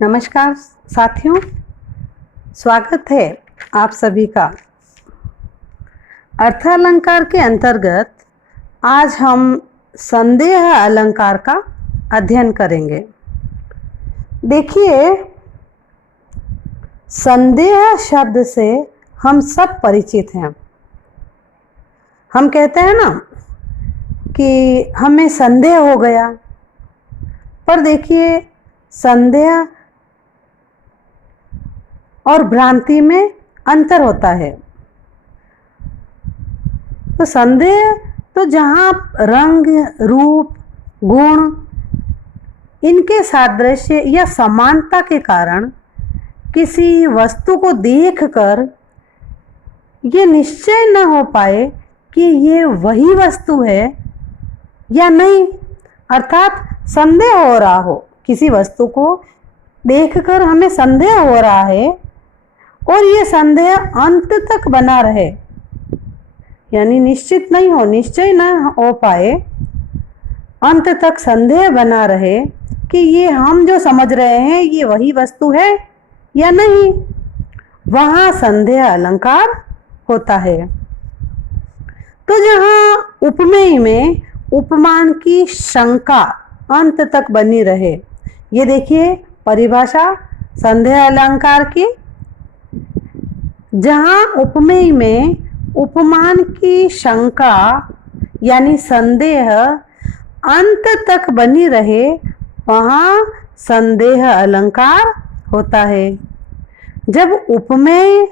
नमस्कार साथियों, स्वागत है आप सभी का। अर्थालंकार के अंतर्गत आज हम संदेह अलंकार का अध्ययन करेंगे। देखिए, संदेह शब्द से हम सब परिचित हैं। हम कहते हैं ना कि हमें संदेह हो गया, पर देखिए संदेह और भ्रांति में अंतर होता है। तो संदेह तो जहाँ रंग, रूप, गुण इनके सादृश्य या समानता के कारण किसी वस्तु को देखकर ये निश्चय न हो पाए कि ये वही वस्तु है या नहीं, अर्थात संदेह हो रहा हो। किसी वस्तु को देखकर हमें संदेह हो रहा है और ये संदेह अंत तक बना रहे, यानी निश्चय न हो पाए, अंत तक संदेह बना रहे कि ये हम जो समझ रहे हैं ये वही वस्तु है या नहीं, वहाँ संदेह अलंकार होता है। तो जहाँ उपमेय में उपमान की शंका अंत तक बनी रहे, ये देखिए परिभाषा संदेह अलंकार की। जहाँ उपमेय में उपमान की शंका यानी संदेह अंत तक बनी रहे, वहाँ संदेह अलंकार होता है। जब उपमेय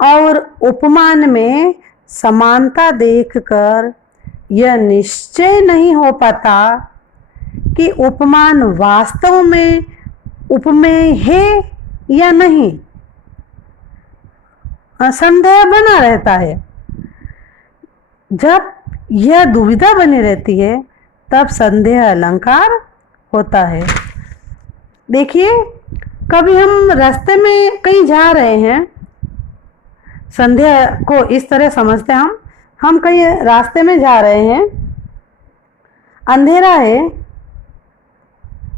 और उपमान में समानता देखकर यह निश्चय नहीं हो पाता कि उपमान वास्तव में उपमेय है या नहीं, संदेह बना रहता है। जब यह दुविधा बनी रहती है तब संदेह अलंकार होता है। देखिए, कभी हम रास्ते में कहीं जा रहे हैं, संदेह को इस तरह समझते हैं हम कहीं रास्ते में जा रहे हैं, अंधेरा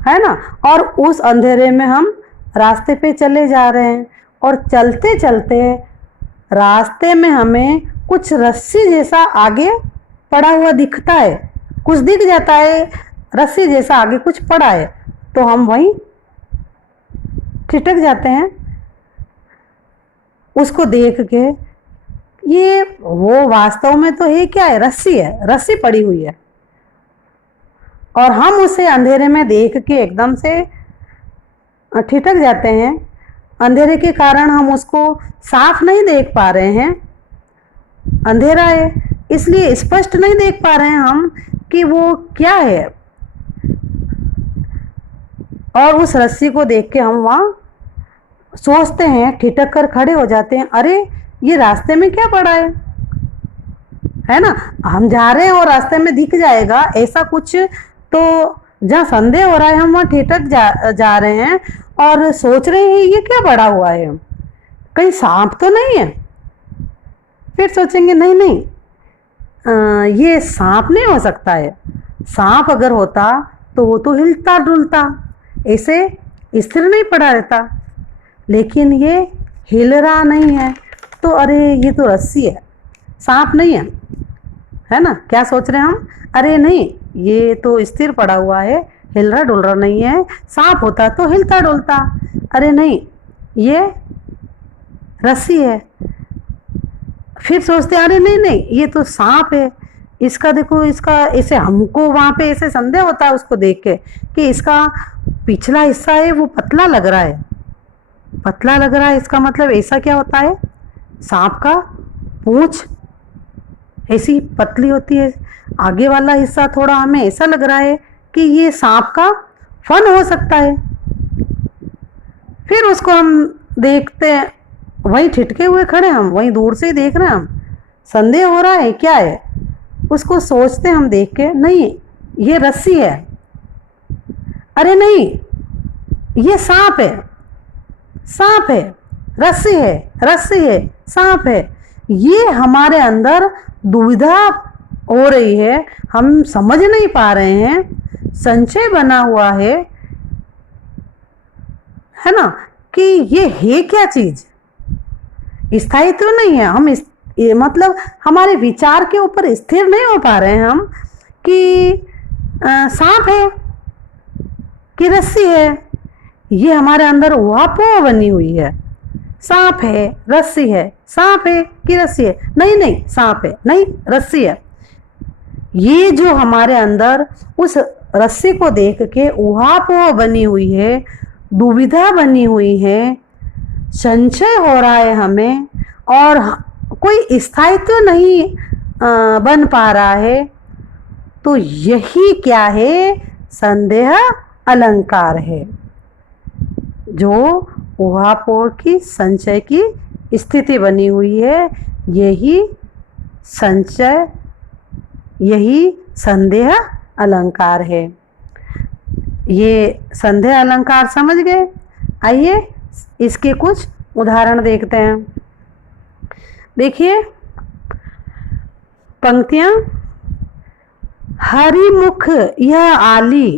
है ना, और उस अंधेरे में हम रास्ते पे चले जा रहे हैं और चलते चलते रास्ते में हमें कुछ रस्सी जैसा आगे पड़ा हुआ दिखता है, कुछ दिख जाता है, रस्सी जैसा आगे कुछ पड़ा है, तो हम वहीं ठिठक जाते हैं उसको देख के। ये वो वास्तव में तो है क्या है, रस्सी है, रस्सी पड़ी हुई है, और हम उसे अंधेरे में देख के एकदम से ठिठक जाते हैं। अंधेरे के कारण हम उसको साफ नहीं देख पा रहे हैं, अंधेरा है इसलिए स्पष्ट नहीं देख पा रहे हैं हम कि वो क्या है, और उस रस्सी को देख के हम वहाँ सोचते हैं, ठिठक कर खड़े हो जाते हैं, अरे ये रास्ते में क्या पड़ा है ना। हम जा रहे हैं और रास्ते में दिख जाएगा ऐसा कुछ, तो जहाँ संदेह हो रहा है हम वहाँ ठिठक जा रहे हैं और सोच रहे हैं ये क्या पड़ा हुआ है, कहीं सांप तो नहीं है। फिर सोचेंगे नहीं, ये सांप नहीं हो सकता है, सांप अगर होता तो वो तो हिलता डुलता, ऐसे स्थिर नहीं पड़ा रहता, लेकिन ये हिल रहा नहीं है, तो अरे ये तो रस्सी है, सांप नहीं है ना। क्या सोच रहे हैं हम, अरे नहीं ये तो स्थिर पड़ा हुआ है, हिल रहा डुल रहा नहीं है, सांप होता तो हिलता डुलता, अरे नहीं ये रस्सी है। फिर सोचते हैं अरे नहीं ये तो सांप है, इसका देखो, इसका ऐसे, हमको वहाँ पे ऐसे संदेह होता है उसको देख के कि इसका पिछला हिस्सा है वो पतला लग रहा है, इसका मतलब ऐसा क्या होता है, सांप का पूंछ ऐसी पतली होती है, आगे वाला हिस्सा थोड़ा हमें ऐसा लग रहा है कि ये सांप का फन हो सकता है। फिर उसको हम देखते हैं, वहीं ठिठके हुए खड़े, हम वहीं दूर से ही देख रहे हैं, हम संदेह हो रहा है क्या है, उसको सोचते हैं हम देख के, नहीं ये रस्सी है, अरे नहीं ये सांप है, रस्सी है, सांप है। ये हमारे अंदर दुविधा हो रही है, हम समझ नहीं पा रहे हैं, संशय बना हुआ है है ना, कि ये है क्या चीज, स्थायित्व नहीं है। हम ये मतलब हमारे विचार के ऊपर स्थिर नहीं हो पा रहे हैं हम कि सांप है कि रस्सी है। ये हमारे अंदर उहापोह बनी हुई है, सांप है रस्सी है, सांप है कि रस्सी है, नहीं नहीं सांप है, नहीं रस्सी है। ये जो हमारे अंदर उस रस्सी को देख के उहापोह बनी हुई है, दुविधा बनी हुई है, संशय हो रहा है हमें, और कोई स्थायित्व नहीं बन पा रहा है, तो यही क्या है, संदेह अलंकार है, जो उहापोह की संशय की स्थिति बनी हुई है। यही संशय, यही संदेह अलंकार है। ये संदेह अलंकार समझ गए? आइए इसके कुछ उदाहरण देखते हैं। देखिए पंक्तियां, हरिमुख यह आली,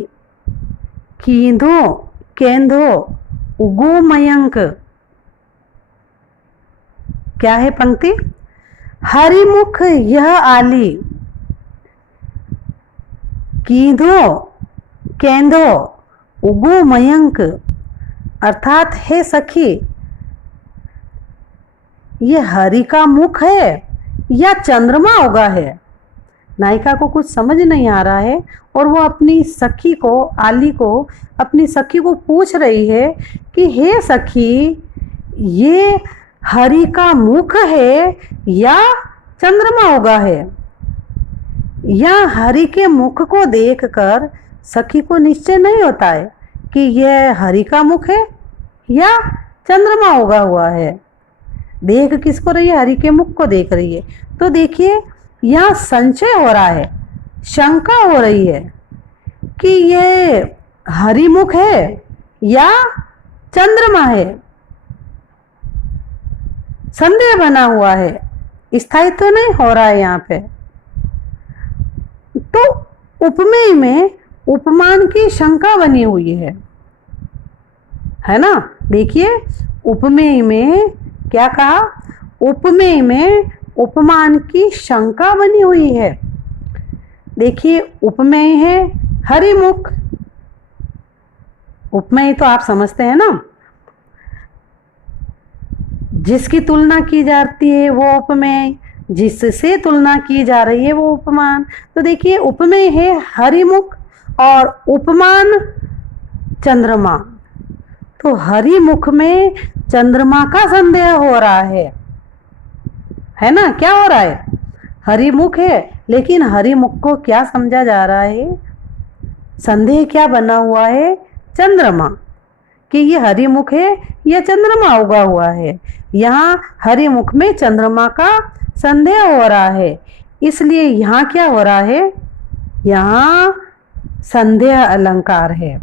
कींधो केंधो उगो मयंक। क्या है पंक्ति? हरिमुख यह आली, कींधो केंधो उगो मयंक। अर्थात हे सखी, ये हरि का मुख है या चंद्रमा उगा है? नायिका को कुछ समझ नहीं आ रहा है और वो अपनी सखी को, आली को, अपनी सखी को पूछ रही है कि हे सखी, ये हरि का मुख है या चंद्रमा उगा है? या हरि के मुख को देखकर सखी को निश्चय नहीं होता है कि यह हरि का मुख है या चंद्रमा उगा हुआ है। देख किसको रही है? हरि के मुख को देख रही है। तो देखिए यहाँ संशय हो रहा है, शंका हो रही है कि ये हरि मुख है या चंद्रमा है। संदेह बना हुआ है, स्थायित्व तो नहीं हो रहा है यहाँ पे। तो उपमेय में उपमान की शंका बनी हुई है ना। देखिए उपमेय में क्या कहा? उपमेय में उपमान की शंका बनी हुई है। देखिए उपमेय है हरिमुख, उपमेय तो आप समझते हैं ना, जिसकी तुलना की जाती है वो उपमेय, जिससे तुलना की जा रही है वो उपमान। तो देखिए उपमेय है हरिमुख और उपमान चंद्रमा। तो हरिमुख में चंद्रमा का संदेह हो रहा है ना। क्या हो रहा है? हरिमुख है, लेकिन हरिमुख को क्या समझा जा रहा है? संदेह क्या बना हुआ है? चंद्रमा, कि ये हरिमुख है या चंद्रमा उगा हुआ है। यहाँ हरिमुख में चंद्रमा का संदेह हो रहा है, इसलिए यहाँ क्या हो रहा है? यहाँ संदेह अलंकार है।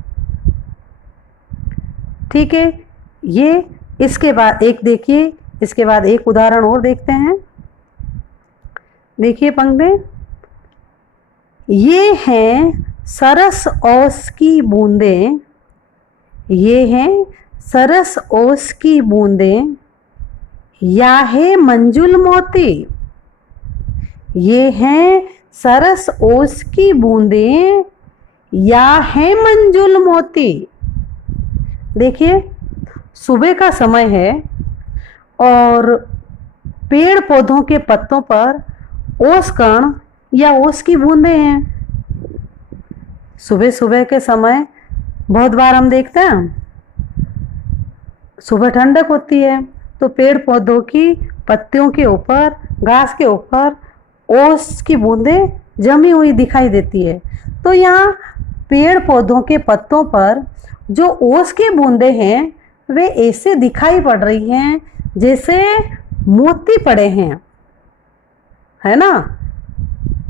ठीक है, ये इसके बाद एक देखिए, इसके बाद एक उदाहरण और देखते हैं। देखिए पंक्ति, ये हैं सरस ओस की बूंदें, ये हैं सरस ओस की बूंदें, या है मंजुल मोती। ये हैं सरस ओस की बूंदें या है मंजुल मोती। देखिए सुबह का समय है और पेड़ पौधों के पत्तों पर ओस कण या ओस की बूंदें हैं। सुबह सुबह के समय बहुत बार हम देखते हैं, सुबह ठंडक होती है तो पेड़ पौधों की पत्तियों के ऊपर, घास के ऊपर ओस की बूंदें जमी हुई दिखाई देती है। तो यहाँ पेड़ पौधों के पत्तों पर जो ओस की बूंदें हैं वे ऐसे दिखाई पड़ रही हैं जैसे मोती पड़े हैं, है ना।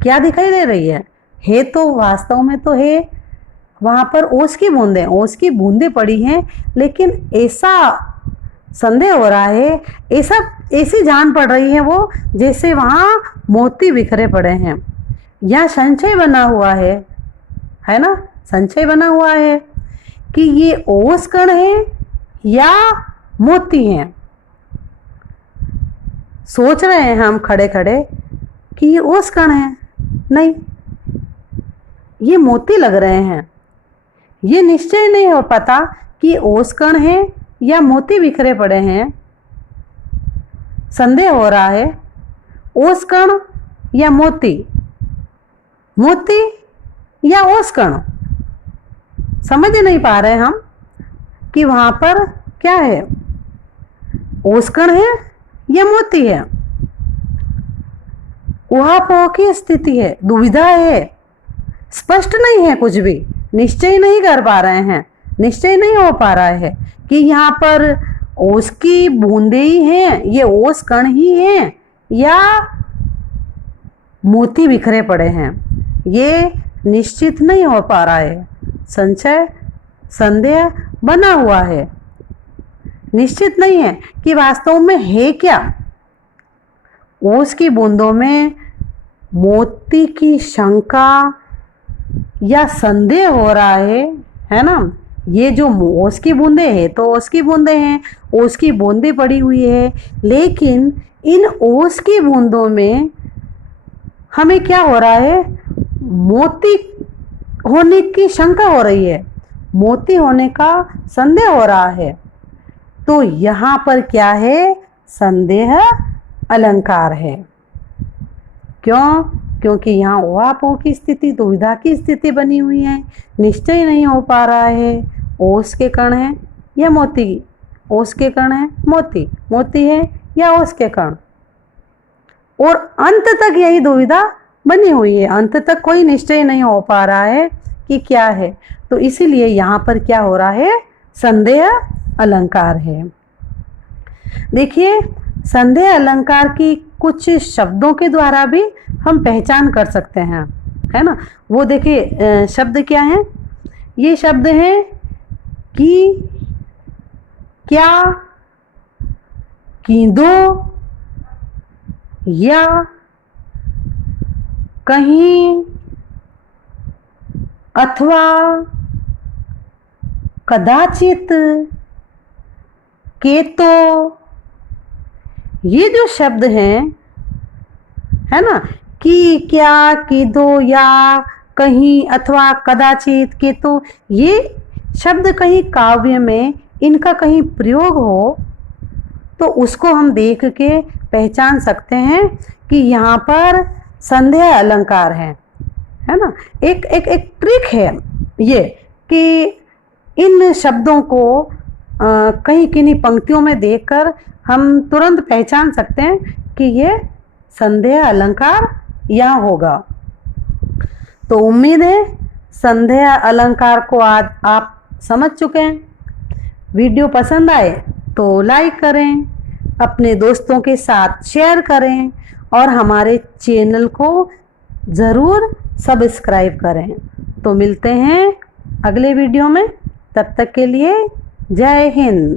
क्या दिखाई दे रही है तो वास्तव में तो है वहां पर ओस की बूंदें पड़ी हैं, लेकिन ऐसा संदेह हो रहा है, ऐसी जान पड़ रही है वो जैसे वहां मोती बिखरे पड़े हैं। यहाँ संशय बना हुआ है ना, संशय बना हुआ है कि ये ओस कण है या मोती हैं? सोच रहे हैं हम खड़े खड़े कि ये ओस कण है। नहीं, ये मोती लग रहे हैं। ये निश्चय नहीं हो पाता कि ओस कण है या मोती बिखरे पड़े हैं। संदेह हो रहा है, ओस कण या मोती, मोती या ओस कण। समझ नहीं पा रहे हम कि वहां पर क्या है, ओस कण है या मोती है। उहापोह की स्थिति है, दुविधा है, स्पष्ट नहीं है, कुछ भी निश्चय नहीं कर पा रहे हैं। निश्चय नहीं हो पा रहा है कि यहाँ पर ओस की बूंदे ही हैं, ये ओस कण ही हैं या मोती बिखरे पड़े हैं। ये निश्चित नहीं हो पा रहा है। संशय, संदेह बना हुआ है। निश्चित नहीं है कि वास्तव में है क्या। ओस की बूंदों में मोती की शंका या संदेह हो रहा है ना। ये जो ओस की बूंदे हैं तो ओस की बूंदे हैं, ओस की बूंदे पड़ी हुई है, लेकिन इन ओस की बूंदों में हमें क्या हो रहा है, मोती होने की शंका हो रही है, मोती होने का संदेह हो रहा है। तो यहाँ पर क्या है, संदेह अलंकार है। क्यों? क्योंकि यहाँ उहापोह की स्थिति, दुविधा की स्थिति बनी हुई है। निश्चय नहीं हो पा रहा है ओस के कण है या मोती, ओस के कण है मोती, मोती है या ओस के कण। और अंत तक यही दुविधा बनी हुई है, अंत तक कोई निश्चय नहीं हो पा रहा है कि क्या है। तो इसीलिए यहाँ पर क्या हो रहा है, संदेह अलंकार है। देखिए, संदेह अलंकार की कुछ शब्दों के द्वारा भी हम पहचान कर सकते हैं, है ना। वो देखिए शब्द क्या है, ये शब्द हैं कि, क्या, कींदो, या, कहीं, अथवा, कदाचित, केतो। ये जो शब्द हैं, है ना, कि, क्या, कीदो, या, कहीं, अथवा, कदाचित, केतो, ये शब्द कहीं काव्य में इनका कहीं प्रयोग हो तो उसको हम देख के पहचान सकते हैं कि यहाँ पर संदेह अलंकार है ना। एक एक एक ट्रिक है ये कि इन शब्दों को कहीं किन्हीं पंक्तियों में देखकर हम तुरंत पहचान सकते हैं कि ये संदेह अलंकार यहाँ होगा। तो उम्मीद है संदेह अलंकार को आज आप समझ चुके हैं। वीडियो पसंद आए तो लाइक करें, अपने दोस्तों के साथ शेयर करें और हमारे चैनल को ज़रूर सब्सक्राइब करें। तो मिलते हैं अगले वीडियो में, तब तक के लिए जय हिंद।